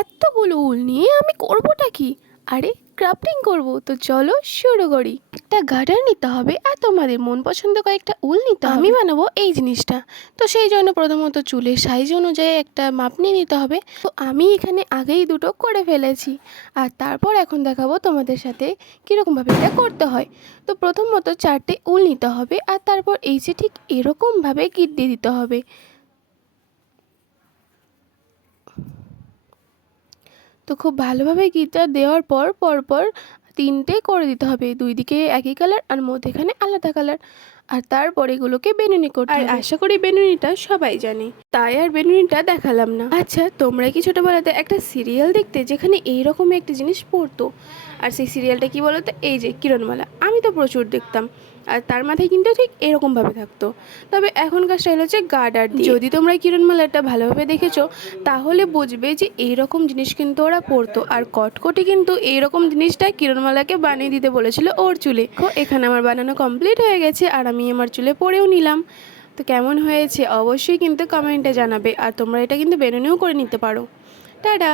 এতগুলো উল নিয়ে আমি করবোটা কি? আরে ক্রাফটিং করব, তো চলো শুরু করি। একটা গার্ডার নিতে হবে আর তোমাদের মন পছন্দ কয়েকটা উল নিতে হবে। আমি বানাবো এই জিনিসটা, তো সেই জন্য প্রথমত চুলের সাইজ অনুযায়ী একটা মাপ নিয়ে নিতে হবে। তো আমি এখানে আগেই দুটো করে ফেলেছি, আর তারপর এখন দেখাবো তোমাদের সাথে কীরকমভাবে এটা করতে হয়। তো প্রথমত 4টে উল নিতে হবে, আর তারপর এই যে ঠিক এরকমভাবে গিট দিয়ে দিতে হবে। তো খুব ভালোভাবে গিটার দেওয়ার পর পরপর 3টে করে দিতে হবে, দুই দিকে একই কালার আর মধ্যেখানে আলাদা কালার। আর তারপর এগুলোকে বেনুনি করতে হবে। আর আশা করি বেনুনিটা সবাই জানে, তাই আর বেনুনিটা দেখালাম না। আচ্ছা, তোমরা কি ছোটোবেলাতে একটা সিরিয়াল দেখতে যেখানে এইরকম একটা জিনিস পড়তো? আর সেই সিরিয়ালটা কি বলো তো? এই যে কিরণমালা। আমি তো প্রচুর দেখতাম, আর তার মাথায় কিন্তু ঠিক এরকমভাবে থাকতো। তবে এখনকার স্টাইল হচ্ছে গার্ডার দিয়ে। যদি তোমরা কিরণমালাটা ভালোভাবে দেখেছো তাহলে বুঝবে যে এইরকম জিনিস কিন্তু ওরা পরতো, আর কটকটি কিন্তু এইরকম জিনিসটা কিরণমালাকে বানিয়ে দিতে বলেছিল ওর চুলে। এখানে আমার বানানো কমপ্লিট হয়ে গেছে, আর আমি আমার চুলে পরেও নিলাম। তো কেমন হয়েছে অবশ্যই কিন্তু কমেন্টে জানাবে, আর তোমরা এটা কিন্তু বেনুনিও করে নিতে পারো। টাটা।